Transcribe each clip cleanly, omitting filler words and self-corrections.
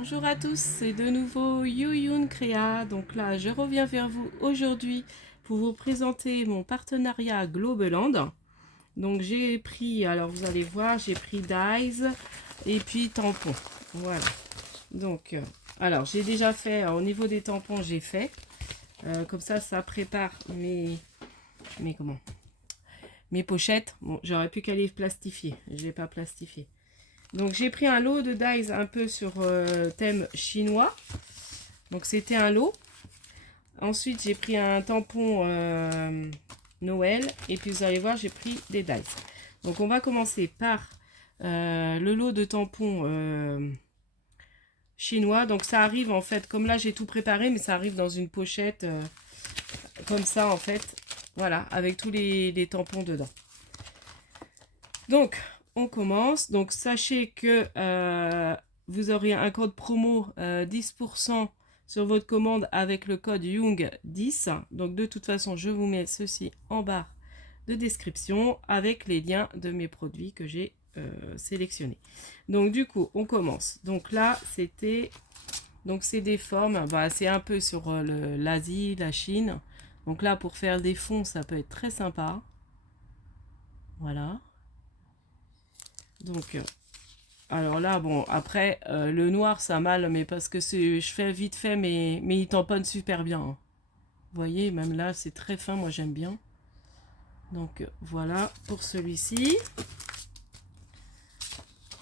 Bonjour à tous, c'est de nouveau Yuyun Créa. Donc là, je reviens vers vous aujourd'hui pour vous présenter mon partenariat Globeland. Donc j'ai pris, alors vous allez voir, j'ai pris Dyes et puis tampons. Voilà. Donc, alors j'ai déjà fait, au niveau des tampons, j'ai fait. Comme ça prépare mes pochettes. Bon, j'aurais pu qu'à les plastifier. Je l'ai pas plastifié. Donc j'ai pris un lot de dies un peu sur thème chinois. Donc c'était un lot. Ensuite j'ai pris un tampon Noël. Et puis vous allez voir, j'ai pris des dies. Donc on va commencer par le lot de tampons chinois. Donc ça arrive en fait, comme là j'ai tout préparé, mais ça arrive dans une pochette comme ça en fait. Voilà, avec tous les tampons dedans. Donc on commence. Donc sachez que vous aurez un code promo 10% sur votre commande avec le code Young10. Donc de toute façon, je vous mets ceci en barre de description avec les liens de mes produits que j'ai sélectionnés. Donc du coup, on commence. Donc là, c'était... Donc c'est des formes, bah, c'est un peu sur l'Asie, la Chine. Donc là, pour faire des fonds, ça peut être très sympa. Voilà. Donc, alors là, bon, après, le noir, ça a mal, mais parce que je fais vite fait, mais il tamponne super bien, hein. Vous voyez, même là, c'est très fin, moi j'aime bien. Donc, voilà pour celui-ci.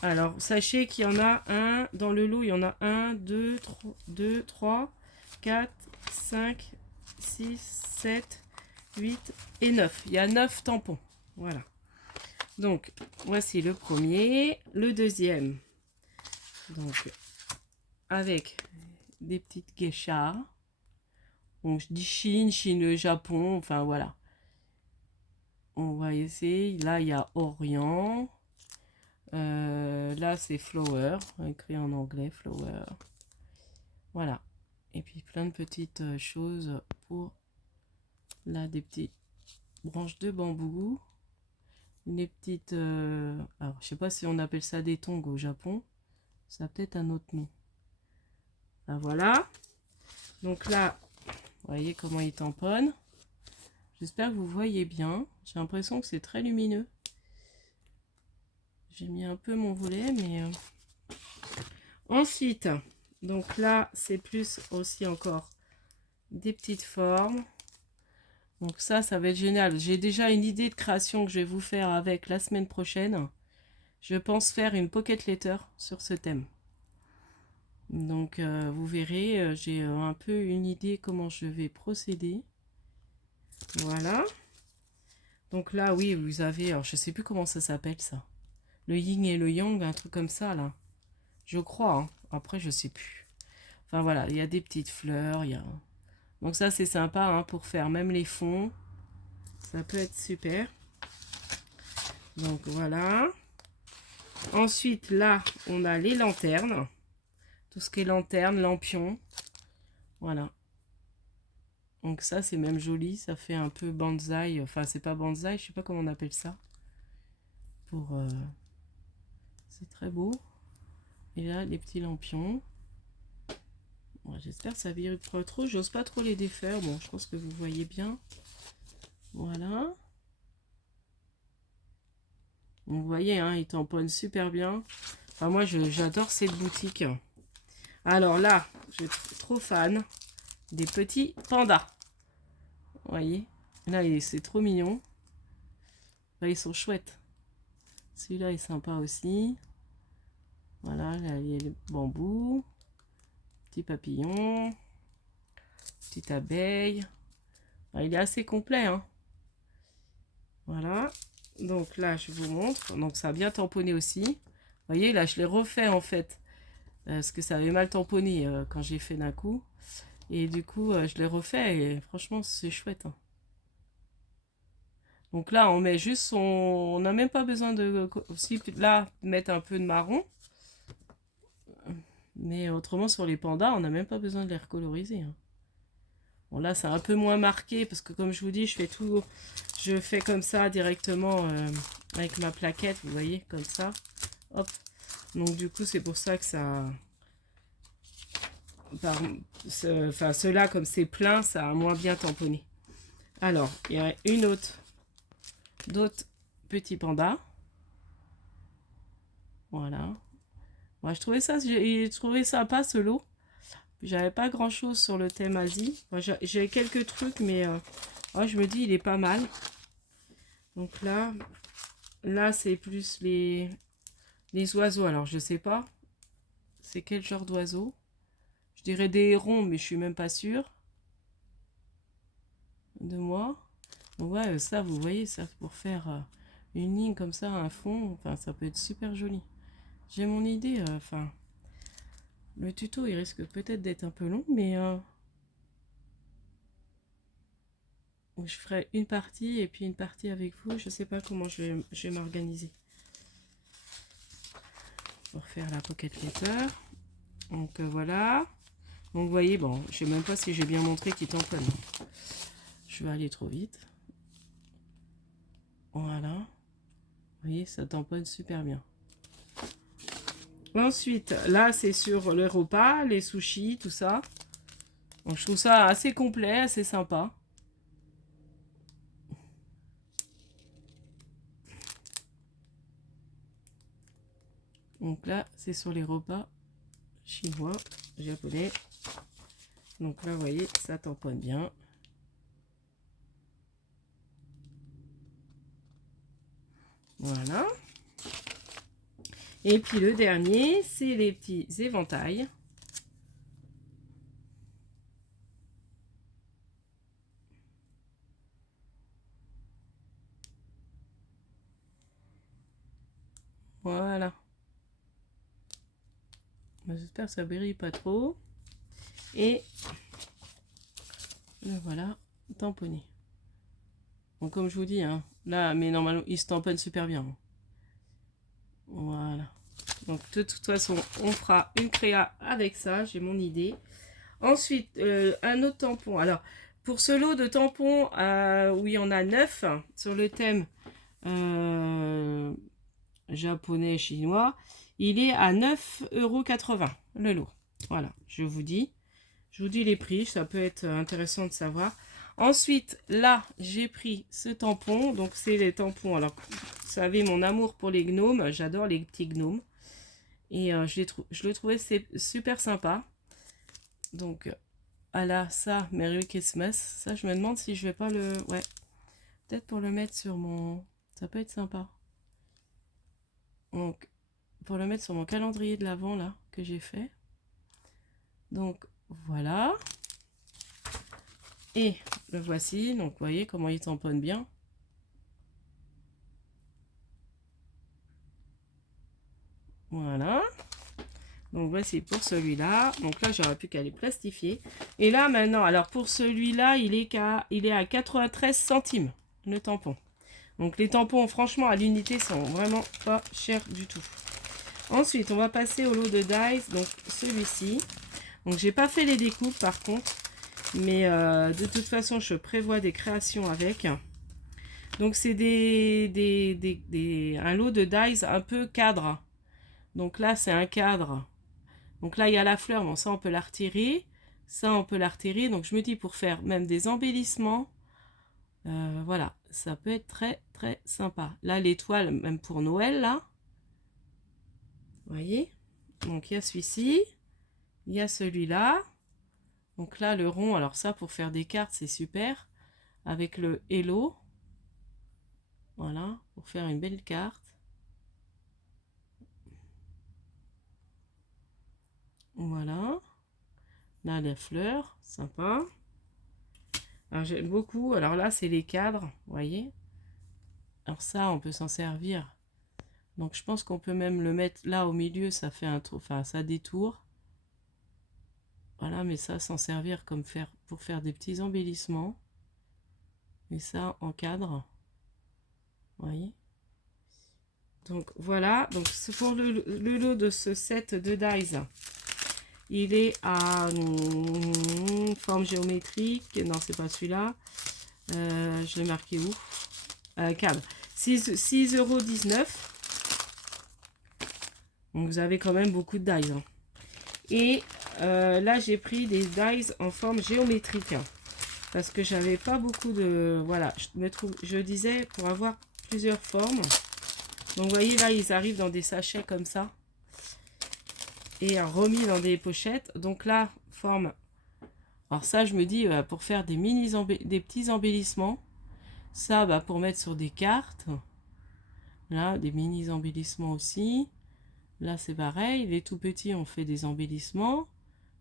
Alors, sachez qu'il y en a un, dans le lot, il y en a 1, 2, 3, 4, 5, 6, 7, 8 et 9. Il y a 9 tampons. Voilà. Donc, voici le premier. Le deuxième. Donc, avec des petites geishas. Bon, je dis Chine, Chine, Japon, enfin voilà. On va essayer. Là, il y a Orient. Là, c'est Flower, écrit en anglais, Flower. Voilà. Et puis plein de petites choses pour là, des petites branches de bambou. Les petites... alors, je sais pas si on appelle ça des tongs au Japon. Ça a peut-être un autre nom. Ben, voilà. Donc là, vous voyez comment il tamponne. J'espère que vous voyez bien. J'ai l'impression que c'est très lumineux. J'ai mis un peu mon volet, mais... Ensuite, donc là, c'est plus aussi encore des petites formes. Donc ça va être génial. J'ai déjà une idée de création que je vais vous faire avec la semaine prochaine. Je pense faire une pocket letter sur ce thème. Donc vous verrez, j'ai un peu une idée comment je vais procéder. Voilà. Donc là, oui, vous avez, alors je sais plus comment ça s'appelle ça. Le yin et le yang, un truc comme ça là. Je crois, hein. Après je sais plus. Enfin voilà, il y a des petites fleurs, il y a... Donc ça c'est sympa hein, pour faire même les fonds. Ça peut être super. Donc voilà. Ensuite là, on a les lanternes. Tout ce qui est lanterne, lampion. Voilà. Donc ça c'est même joli, ça fait un peu bonsaï. Enfin c'est pas bonsaï, je sais pas comment on appelle ça. Pour c'est très beau. Et là les petits lampions. Bon, j'espère que ça ne pas trop. J'ose pas trop les défaire. Bon, je pense que vous voyez bien. Voilà. Vous voyez, hein, ils tamponnent super bien. Enfin, moi, j'adore cette boutique. Alors là, je suis trop fan des petits pandas. Vous voyez, là, c'est trop mignon. Là, ils sont chouettes. Celui-là est sympa aussi. Voilà, là, il y a le bambou. Petit papillon. Petite abeille. Ah, il est assez complet, hein. Voilà. Donc là, je vous montre. Donc ça a bien tamponné aussi. Vous voyez, là, je l'ai refait en fait. Parce que ça avait mal tamponné quand j'ai fait d'un coup. Et du coup, je l'ai refait et franchement, c'est chouette, hein. Donc là, on met juste son... On n'a même pas besoin de... aussi là, mettre un peu de marron. Mais autrement, sur les pandas, on n'a même pas besoin de les recoloriser, hein. Bon, là, c'est un peu moins marqué parce que comme je vous dis, je fais tout... Je fais comme ça directement avec ma plaquette, vous voyez, comme ça. Hop. Donc du coup, c'est pour ça que ça... enfin, ceux-là, comme c'est plein, ça a moins bien tamponné. Alors, il y a d'autres petits pandas. Voilà. Moi, j'ai trouvé sympa ce lot. J'avais pas grand chose sur le thème Asie. Moi, j'ai quelques trucs, mais moi, je me dis, il est pas mal. Donc là c'est plus les oiseaux. Alors, je sais pas. C'est quel genre d'oiseau? Je dirais des hérons, mais je suis même pas sûre de moi. Donc, ouais, ça, vous voyez, ça, pour faire une ligne comme ça, un fond, enfin, ça peut être super joli. J'ai mon idée, enfin, le tuto, il risque peut-être d'être un peu long, mais je ferai une partie et puis une partie avec vous. Je sais pas comment je vais m'organiser pour faire la pocket letter. Donc voilà. Donc vous voyez, bon, je sais même pas si j'ai bien montré qu'il tamponne. Je vais aller trop vite. Voilà. Vous voyez, ça tamponne super bien. Ensuite, là, c'est sur le repas, les sushis, tout ça. Donc, je trouve ça assez complet, assez sympa. Donc là, c'est sur les repas chinois, japonais. Donc là, vous voyez, ça tamponne bien. Voilà. Et puis le dernier, c'est les petits éventails. Voilà. J'espère que ça brille pas trop. Et le voilà, tamponné. Donc comme je vous dis, hein, là, mais normalement, il se tamponne super bien. Voilà. Donc de toute façon, on fera une créa avec ça, j'ai mon idée. Ensuite, un autre tampon. Alors, pour ce lot de tampons, où il y en a 9 sur le thème japonais, chinois, il est à 9,80 € le lot. Voilà, je vous dis les prix, ça peut être intéressant de savoir. Ensuite, là, j'ai pris ce tampon. Donc, c'est les tampons. Alors, vous savez, mon amour pour les gnomes. J'adore les petits gnomes. Et je le trouvais super sympa. Donc, voilà, ça, Merry Christmas. Ça, je me demande si je vais pas le... Ouais, peut-être pour le mettre sur mon... Ça peut être sympa. Donc, pour le mettre sur mon calendrier de l'Avent, là, que j'ai fait. Donc, voilà. Et le voici, donc vous voyez comment il tamponne bien. Voilà. Donc voici pour celui-là. Donc là, j'aurais plus qu'à les plastifier. Et là, maintenant, alors pour celui-là, il est à 93 centimes, le tampon. Donc les tampons, franchement, à l'unité, sont vraiment pas chers du tout. Ensuite, on va passer au lot de dies, donc celui-ci. Donc j'ai pas fait les découpes par contre. Mais de toute façon, je prévois des créations avec. Donc c'est un lot de dies un peu cadre. Donc là, c'est un cadre. Donc là, il y a la fleur, bon ça on peut la retirer. Ça on peut la retirer. Donc je me dis pour faire même des embellissements, voilà, ça peut être très très sympa. Là, l'étoile, même pour Noël, là. Vous voyez? Donc il y a celui-ci. Il y a celui-là. Donc là, le rond, alors ça pour faire des cartes, c'est super. Avec le Hello. Voilà, pour faire une belle carte. Voilà. Là, la fleur, sympa. Alors, j'aime beaucoup. Alors là, c'est les cadres, vous voyez. Alors ça, on peut s'en servir. Donc, je pense qu'on peut même le mettre là au milieu. Ça fait un tour, enfin, ça détourne. Voilà, mais ça, s'en servir comme pour faire des petits embellissements. Et ça, en cadre. Vous voyez. Donc, voilà. Donc, c'est pour le lot de ce set de dies. Il est à forme géométrique. Non, c'est pas celui-là. Je l'ai marqué où? Cadre. 6,19 €. Donc, vous avez quand même beaucoup de dies. Hein. Et là j'ai pris des dies en forme géométrique. Hein, parce que j'avais pas beaucoup de... Voilà, je disais pour avoir plusieurs formes. Donc vous voyez là, ils arrivent dans des sachets comme ça. Et remis dans des pochettes. Donc là, forme... Alors ça, je me dis, pour faire des des petits embellissements. Ça, bah, pour mettre sur des cartes. Là, des mini embellissements aussi. Là, c'est pareil. Les tout petits, on fait des embellissements.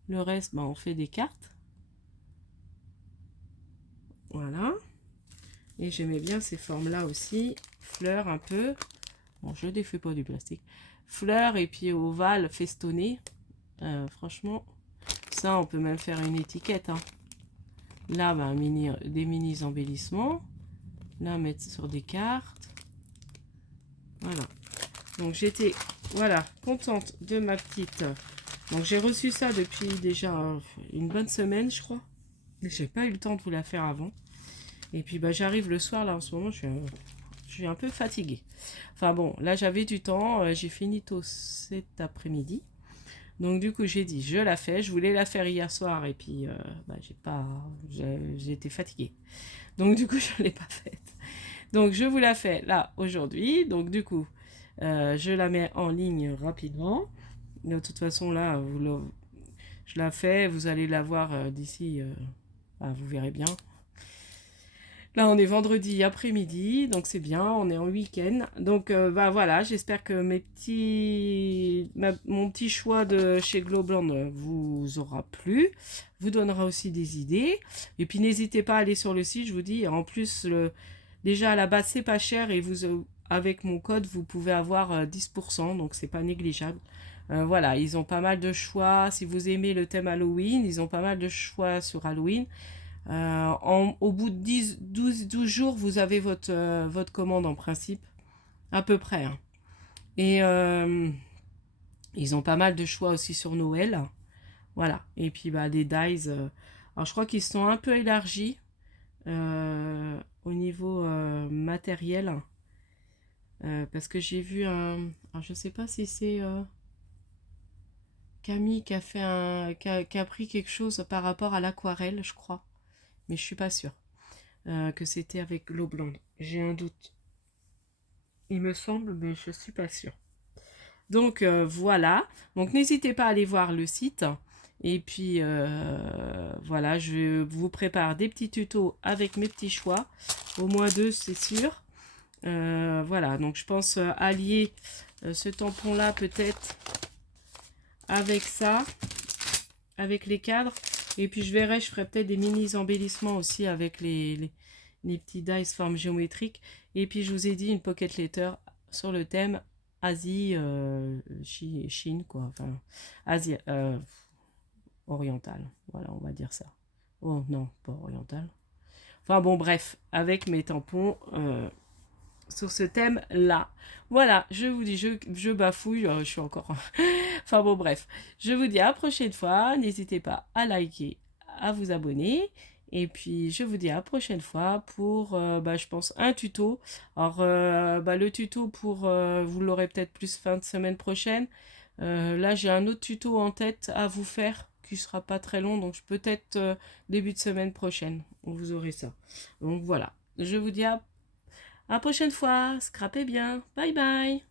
Le reste, bah, on fait des cartes. Voilà. Et j'aimais bien ces formes-là aussi. Fleurs un peu. Bon, je ne défais pas du plastique. Fleurs et puis ovales festonnés. Franchement, ça, on peut même faire une étiquette. Hein. Là, bah, des mini embellissements. Là, mettre sur des cartes. Voilà. Donc, j'étais, voilà, contente de ma petite... Donc, j'ai reçu ça depuis déjà une bonne semaine, je crois. J'ai pas eu le temps de vous la faire avant. Et puis, bah, j'arrive le soir, là, en ce moment, je suis un peu fatiguée. Enfin, bon, là, j'avais du temps. J'ai fini tôt cet après-midi. Donc, du coup, j'ai dit, je la fais. Je voulais la faire hier soir. Et puis, bah, j'ai été fatiguée. Donc, du coup, je ne l'ai pas faite. Donc, je vous la fais, là, aujourd'hui. Donc, du coup, je la mets en ligne rapidement. De toute façon, là, je la fais. Vous allez la voir d'ici... bah, vous verrez bien. Là, on est vendredi après-midi, donc c'est bien, on est en week-end. Donc, bah voilà, j'espère que mon petit choix de chez Globland vous aura plu, vous donnera aussi des idées. Et puis, n'hésitez pas à aller sur le site, je vous dis. En plus, déjà à la base, c'est pas cher et avec mon code, vous pouvez avoir 10%, donc c'est pas négligeable. Voilà, ils ont pas mal de choix. Si vous aimez le thème Halloween, ils ont pas mal de choix sur Halloween. Au bout de 12 jours, vous avez votre commande en principe, à peu près. Hein. Et ils ont pas mal de choix aussi sur Noël. Voilà. Et puis bah, des dies. Alors je crois qu'ils sont un peu élargis au niveau matériel. Parce que j'ai vu un... Alors je sais pas si c'est Camille qui a fait qui a pris quelque chose par rapport à l'aquarelle, je crois. Mais je suis pas sûre. Que c'était avec l'eau blonde. J'ai un doute. Il me semble, mais je suis pas sûre. Donc voilà. Donc n'hésitez pas à aller voir le site. Et puis voilà, je vous prépare des petits tutos avec mes petits choix. Au moins 2, c'est sûr. Voilà, donc je pense allier ce tampon-là peut-être avec ça, avec les cadres. Et puis je verrai, je ferai peut-être des mini embellissements aussi avec les petits dies forme géométrique. Et puis je vous ai dit une pocket letter sur le thème Asie, Chine, quoi. Enfin, Asie orientale. Voilà, on va dire ça. Oh non, pas orientale. Enfin bon, bref, avec mes tampons sur ce thème-là. Voilà, je vous dis, je bafouille, je suis encore... enfin bon, bref. Je vous dis à la prochaine fois. N'hésitez pas à liker, à vous abonner. Et puis, je vous dis à la prochaine fois pour, bah, je pense, un tuto. Alors, bah, le tuto vous l'aurez peut-être plus fin de semaine prochaine. Là, j'ai un autre tuto en tête à vous faire qui sera pas très long. Donc, peut-être début de semaine prochaine, vous aurez ça. Donc, voilà. Je vous dis à la prochaine fois. Scrapez bien. Bye bye.